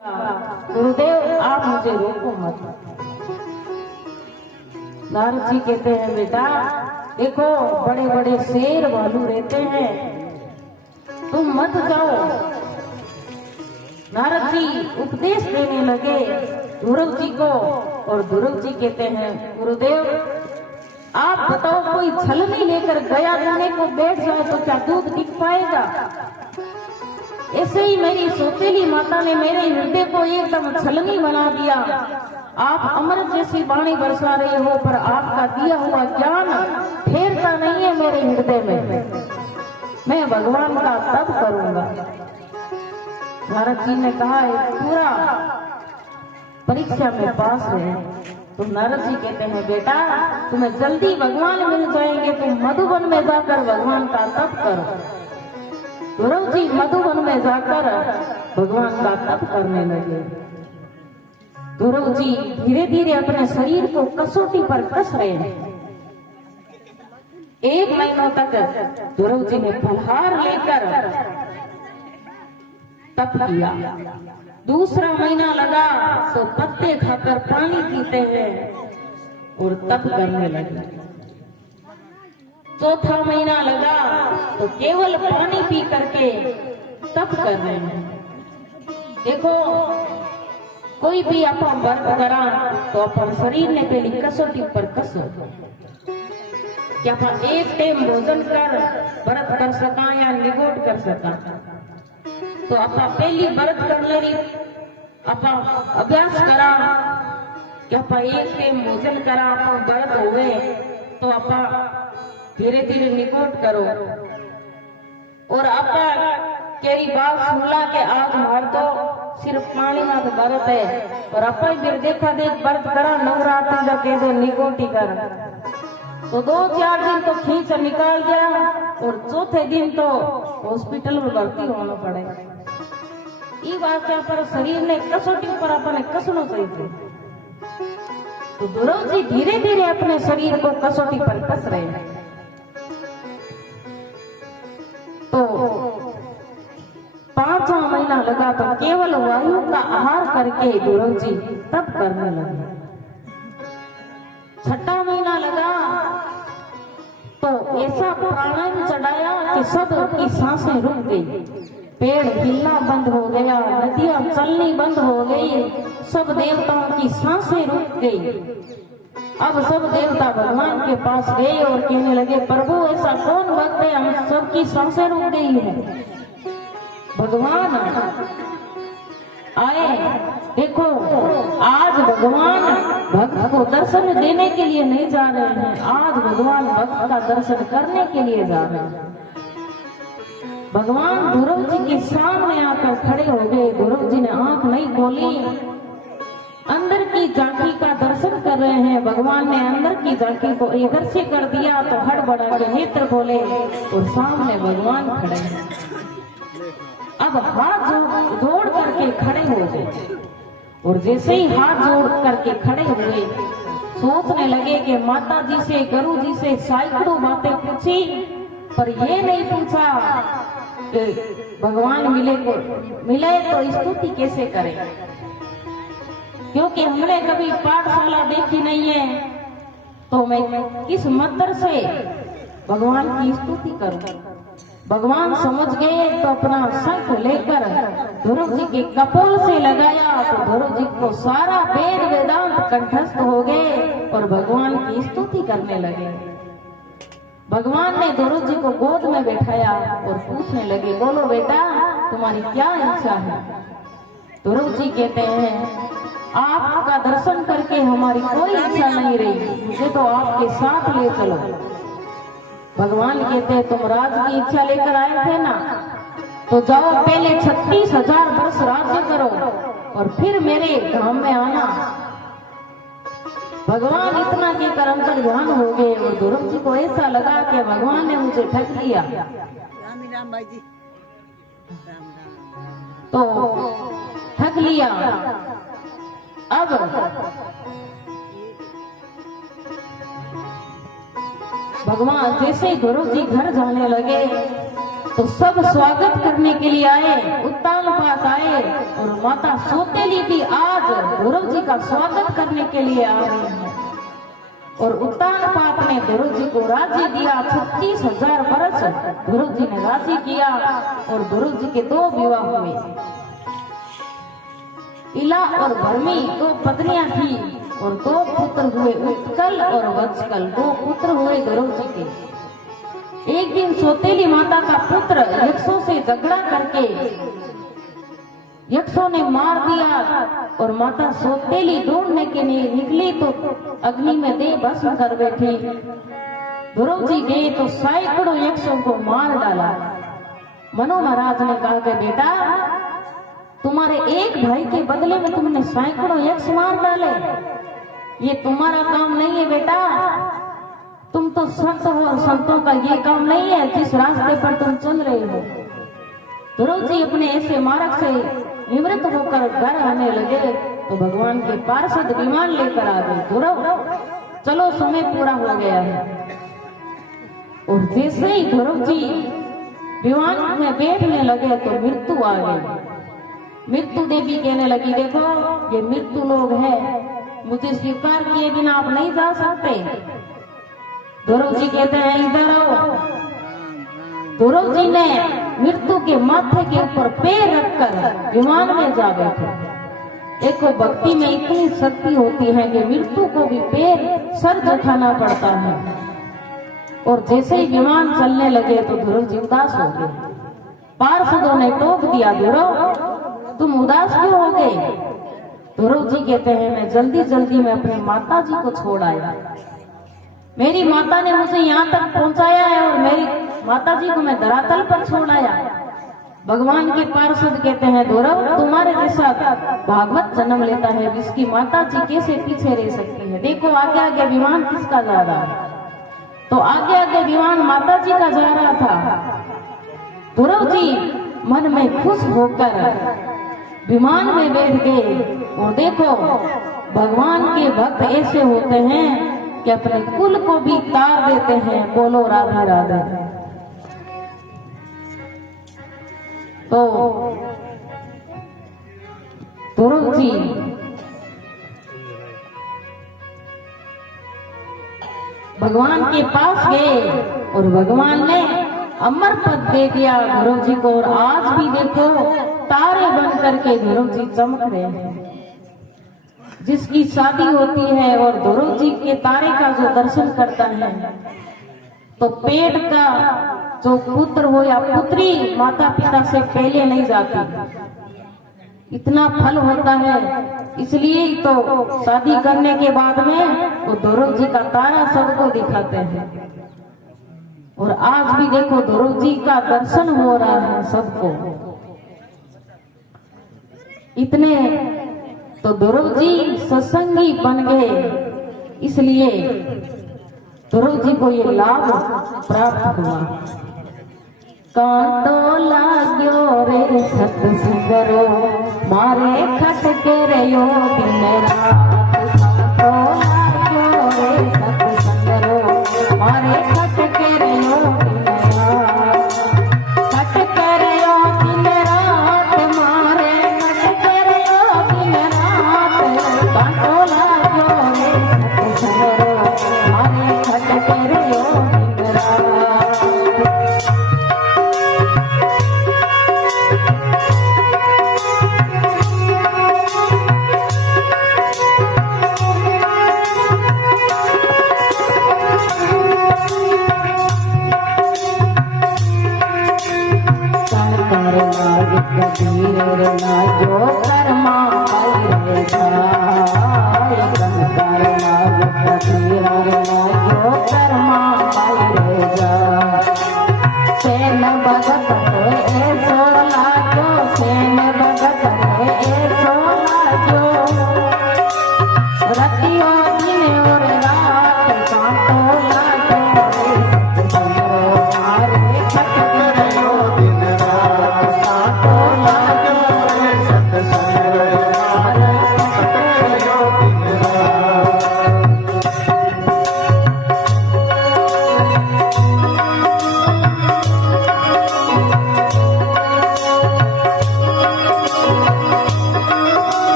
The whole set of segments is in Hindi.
गुरुदेव आप मुझे रोको मत। नारद जी कहते हैं बेटा देखो बड़े बड़े शेर भालू रहते हैं, तुम मत जाओ। नारद जी उपदेश देने लगे ध्रुव जी को, और ध्रुव जी कहते हैं गुरुदेव आप बताओ कोई छलनी लेकर गया देने को बैठ जाए तो क्या दूध दिख पाएगा? ऐसे ही मेरी सौतेली माता ने मेरे हृदय को एकदम छलनी बना दिया। आप अमृत जैसी वाणी बरसा रहे हो, पर आपका दिया हुआ ज्ञान ठहरता नहीं है मेरे हृदय में। मैं भगवान का तप करूंगा। नारद जी ने कहा पूरा परीक्षा में पास रहे। तो नारद जी कहते हैं बेटा तुम्हें जल्दी भगवान मिल जाएंगे, तुम मधुबन में जाकर भगवान का तप करो। ध्रुव जी मधुबन में जाकर भगवान का तप करने लगे। ध्रुव जी धीरे धीरे अपने शरीर को कसौटी पर कस रहे हैं। 1 महीनों तक ध्रुव जी ने फलहार लेकर तप किया। दूसरा महीना लगा तो पत्ते खाकर पानी पीते हैं और तप करने लगे। चौथा महीना लगा तो केवल पानी पी करके तप कर रहे हैं। देखो कोई भी अपन व्रत करा तो अपन शरीर ने पहली कसौटी पर कसो कि अपन एक टाइम भोजन कर व्रत कर सका या निगोट कर सका। तो अपा पहली व्रत करने रही अपा अभ्यास करा कि अपा एक टाइम भोजन करा अपन व्रत हो गए तो अपा धीरे धीरे निकोट करो। और आपा केरी बात सुनला के आज मार तो सिर्फ पानी में व्रत है, और आपा फिर देखा देख व्रत करा नवरात्रि का कह दे निकोटी कर। तो 2-4 दिन तो खींच निकाल दिया, और चौथे दिन तो हॉस्पिटल में भर्ती होना पड़े। ये बात क्या पर शरीर ने कसौटी पर अपने कसना चाहिए। तो ध्रुव जी धीरे धीरे अपने शरीर को कसौटी पर कस रहे हैं। तो 5वां महीना लगा तो केवल वायु का आहार करके ध्रुव जी तप करने लगे। 6वां महीना लगा तो ऐसा प्राणायाम चढ़ाया कि सब की सांसें रुक गई, पेड़ हिलना बंद हो गया, नदियां चलनी बंद हो गई, सब देवताओं की सांसें रुक गई। अब सब देवता भगवान के पास गए और कहने लगे प्रभु ऐसा कौन भक्त है हम सबकी सांसें रुक गई है। भगवान आए। देखो आज भगवान भक्त को दर्शन देने के लिए नहीं जा रहे हैं, आज भगवान भक्त का दर्शन करने के लिए जा रहे हैं। भगवान ध्रुव जी के सामने आकर खड़े हो गए। ध्रुव जी ने आंख नहीं खोली, अंदर की झांकी का दर्शन कर रहे हैं। भगवान ने अंदर की झांकी को इधर से कर दिया तो हड़बड़ा के नेत्र खोले और सामने भगवान खड़े हैं। अब हाथ जोड़ करके खड़े हो गए, और जैसे ही हाथ जोड़ करके खड़े हुए सोचने लगे कि माता जी से गुरु जी से सैकड़ों बातें पूछी, पर ये नहीं पूछा कि भगवान मिले तो स्तुति कैसे करें, क्योंकि हमने कभी पाठशाला देखी नहीं है। तो मैं किस मंत्र से भगवान की स्तुति करूं। भगवान समझ गए तो अपना शंख लेकर ध्रुव जी के कपोल से लगाया तो ध्रुव जी को सारा वेद वेदांत कंठस्थ हो गए और भगवान की स्तुति करने लगे। भगवान ने ध्रुव जी को गोद में बैठाया और पूछने लगे बोलो बेटा तुम्हारी क्या इच्छा है। ध्रुव जी कहते हैं आपका दर्शन करके हमारी कोई इच्छा नहीं रही, मुझे तो आपके साथ ले चलो। भगवान कहते हैं तुम राज की इच्छा लेकर आए थे ना, तो जाओ पहले 36,000 वर्ष राज्य करो और फिर मेरे धाम में आना। भगवान इतना कहकर अंतर ध्यान हो गए और ध्रुव जी को ऐसा लगा कि भगवान ने मुझे ठग दिया। तो ठग लिया। अब भगवान जैसे ध्रुव जी घर जाने लगे तो सब स्वागत करने के लिए आए, उत्तानपात आए और माता सौतेली भी आज ध्रुव जी का स्वागत करने के लिए आ रही है। और उत्तानपात ने ध्रुव जी को राज्य दिया, 36,000 वर्ष ध्रुव जी ने राज्य किया और ध्रुव जी के 2 विवाह हुए। इला और भरमी 2 पत्नियां थी और 2 पुत्र हुए, उत्कल और वत्सकल 2 पुत्र हुए ध्रुव जी के। एक दिन सौतेली माता का पुत्र यक्षों से झगड़ा करके यक्षों ने मार दिया और माता सौतेली ढूंढने के लिए निकली तो अग्नि में देह भस्म कर बैठी। ध्रुव जी गए तो सैकड़ों यक्षों को मार डाला। मनु महाराज ने कहा कि बेटा, तुम्हारे एक भाई के बदले में तुमने सैकड़ों यक्ष मार डाले, ये तुम्हारा काम नहीं है बेटा। तुम तो संत हो और संतों का ये काम नहीं है जिस रास्ते पर तुम चल रहे हो। ध्रुव जी अपने ऐसे मार्ग से निवृत्त होकर घर आने लगे तो भगवान के पार्षद विमान लेकर आ गए। ध्रुव, चलो समय पूरा हो गया है। और जैसे ही ध्रुव जी विमान में बैठने लगे तो मृत्यु आ गई। मृत्यु देवी कहने लगी, देखो ये मृत्यु लोग है, मुझे स्वीकार किए बिना आप नहीं जा सकते। ध्रुव जी कहते हैं इधर आओ। ध्रुव जी ने मृत्यु के माथे के ऊपर पैर रखकर विमान में जा बैठे। देखो भक्ति में इतनी शक्ति होती है कि मृत्यु को भी पैर सर झुकाना पड़ता है। और जैसे ही विमान चलने लगे तो ध्रुव जी उदास हो गए। पार्षदों ने टोक दिया, ध्रुव तुम उदास क्यों हो गए? ध्रुव जी कहते हैं मैं जल्दी जल्दी में अपनी माता जी को छोड़ आया। मेरी माता ने मुझे यहाँ तक पहुंचाया है और मेरी माता जी को मैं धरातल पर छोड़ आया। भगवान के पार्षद कहते हैं, ध्रुव तुम्हारे जैसा भागवत जन्म लेता है, इसकी माता जी कैसे पीछे रह सकती है? देखो आगे आगे विमान किसका जा रहा है? तो आगे आगे विमान माता जी का जा रहा था। ध्रुव जी मन में खुश होकर विमान में बैठ गए। और देखो भगवान के भक्त ऐसे होते हैं कि अपने कुल को भी तार देते हैं। बोलो राधे राधे। तो ध्रुव जी भगवान के पास गए और भगवान ने अमर पद दे दिया ध्रुव जी को। और आज भी देखो तारे बन करके ध्रुव जी चमक रहे हैं। जिसकी शादी होती है और ध्रुव जी के तारे का जो दर्शन करता है तो पेट का जो पुत्र हो या पुत्री माता पिता से पहले नहीं जाती। इतना फल होता है, इसलिए तो शादी करने के बाद में वो ध्रुव जी का तारा सबको दिखाते हैं। और आज भी देखो ध्रुव जी का दर्शन हो रहा है सबको। इतने तो ध्रुव जी सत्संगी बन गए, इसलिए ध्रुव जी को ये लाभ प्राप्त हुआ। कांटो लाग्यो रे सतसुंदरो मारे खटके रे यो दिन रात। कांटो लाग्यो रे सतसुंदरो मारे खटके रे यो दिन रात। खटके रे यो दिन रात मारे खटके रे यो दिन रात। कांटो लाग्यो रे सतसुंदरो मारे खटके रे यो दिन रात।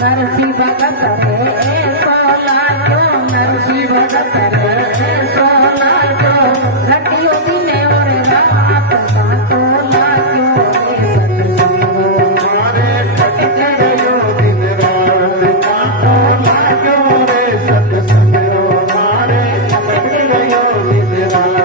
नरसी भगत रे सोला जो नरसी भगत रे सोला जो लटियो दिने और रात बातो लाजो रे सतसंगो मारे कटके रयो दिन रात बातो लाजो रे सतसंगो मारे कटके रयो दिन रात।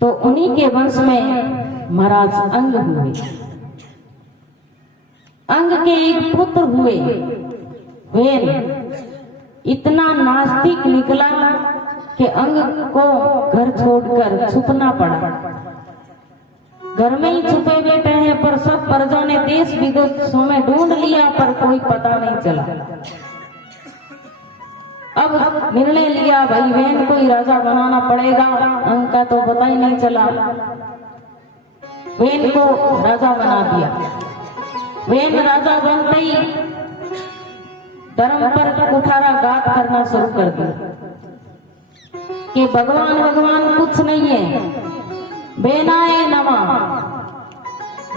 तो उन्हीं के वंश में महाराज अंग हुए। अंग के एक पुत्र हुए वेल। इतना नास्तिक निकला कि अंग को घर छोड़कर छुपना पड़ा। घर में ही छुपे बैठे हैं, पर सब प्रजा ने देश विदेशों में ढूंढ लिया, पर कोई पता नहीं चला। अब निर्णय लिया भाई बहन को ही राजा बनाना पड़ेगा। अंग का तो पता ही नहीं चला, बहन को राजा बना दिया। बहन राजा बनते ही धर्म पर कुठाराघात करना शुरू कर दिया कि भगवान भगवान कुछ नहीं है, बेनाए नमा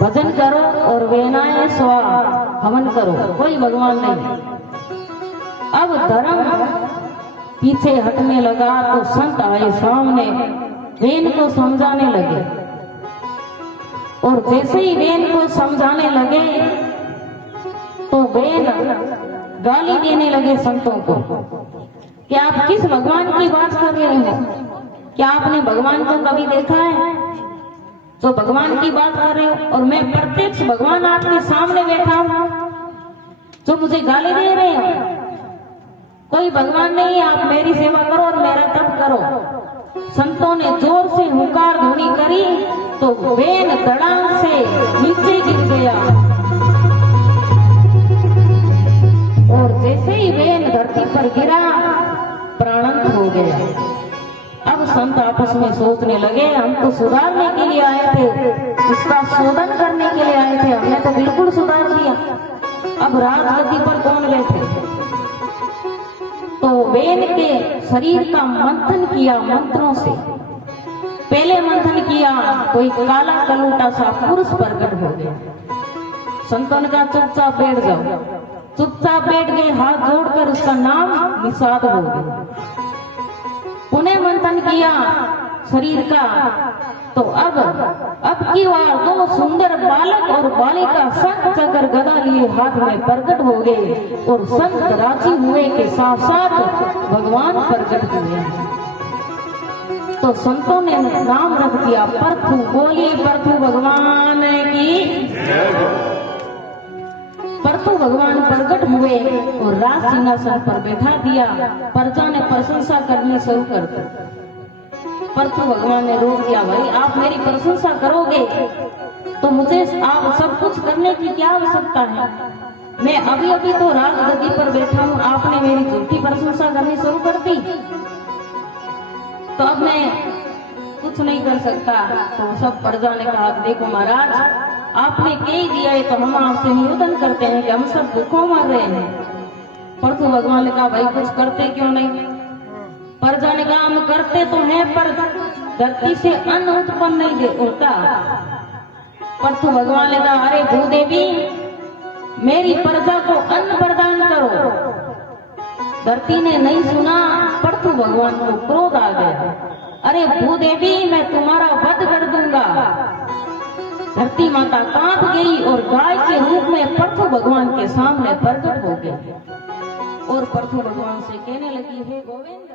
भजन करो और बेनाए स्वा हवन करो, कोई भगवान नहीं। अब धर्म पीछे हटने लगा तो संत आए सामने, वेन को समझाने लगे। और जैसे ही वेन को समझाने लगे तो वेन गाली देने लगे संतों को कि आप किस भगवान की बात कर रहे हो? क्या आपने भगवान को कभी देखा है जो भगवान की बात कर रहे हो? और मैं प्रत्यक्ष भगवान आपके सामने बैठा हूं जो मुझे गाली दे रहे हो? कोई भगवान नहीं, आप मेरी सेवा करो और मेरा तप करो। संतों ने जोर से हुंकार ध्वनि करी तो वेन धड़ाम से नीचे गिर गया। और जैसे ही वेन धरती पर गिरा प्राणंत हो गया। अब संत आपस आपस में सोचने लगे, हम तो सुधारने के लिए आए थे, इसका शोधन करने के लिए आए थे, हमने तो बिल्कुल सुधार दिया, अब राजगद्दी पर कौन बैठे। तो वेन के शरीर का मंथन किया मंत्रों से। पहले मंथन किया, कोई काला कलूटा सा पुरुष प्रकट हो गया। संतों ने कहा चुपचाप बैठ जाओ। चुपचाप बैठ गए, हाथ जोड़कर उसका नाम निषाद हो गया। पुनः मंथन किया शरीर का, तो अब की बार दो सुंदर बालक और बालिका शंख चक्र गदा लिए हाथ में प्रकट हो गए और संत राजी हुए के साथ साथ भगवान प्रकट हुए। तो संतों ने नाम रख दिया परथु। बोलिए परथु भगवान की। परथु भगवान प्रकट हुए और राज सिंहासन पर बैठा दिया। प्रजा ने प्रशंसा करनी शुरू कर दी। परथु भगवान ने रोक दिया, भाई आप मेरी प्रशंसा करोगे तो मुझे आप सब कुछ करने की क्या आवश्यकता है। मैं अभी अभी तो राजगद्दी पर बैठा हूँ, आपने मेरी झूठी प्रशंसा करनी शुरू कर दी, तो अब मैं कुछ नहीं कर सकता। तो सब प्रजा ने कहा, देखो महाराज आपने कह दिया है तो हम आपसे निवेदन करते हैं कि हम सब भूखों मर रहे हैं। परथु भगवान ने कहा, भाई कुछ करते क्यों नहीं। प्रजा ने कहा, हम करते तो हैं पर धरती से अन्न उत्पन्न नहीं होता। परथु भगवान ने कहा, अरे भूदेवी मेरी प्रजा को अन्न प्रदान करो। धरती ने नहीं सुना, परथु भगवान को क्रोध आ गया, अरे भूदेवी मैं तुम्हारा वध कर दूंगा। धरती माता कांप गई और गाय के रूप में परथु भगवान के सामने प्रकट हो गई और परथु भगवान से कहने लगी, हे गोविंद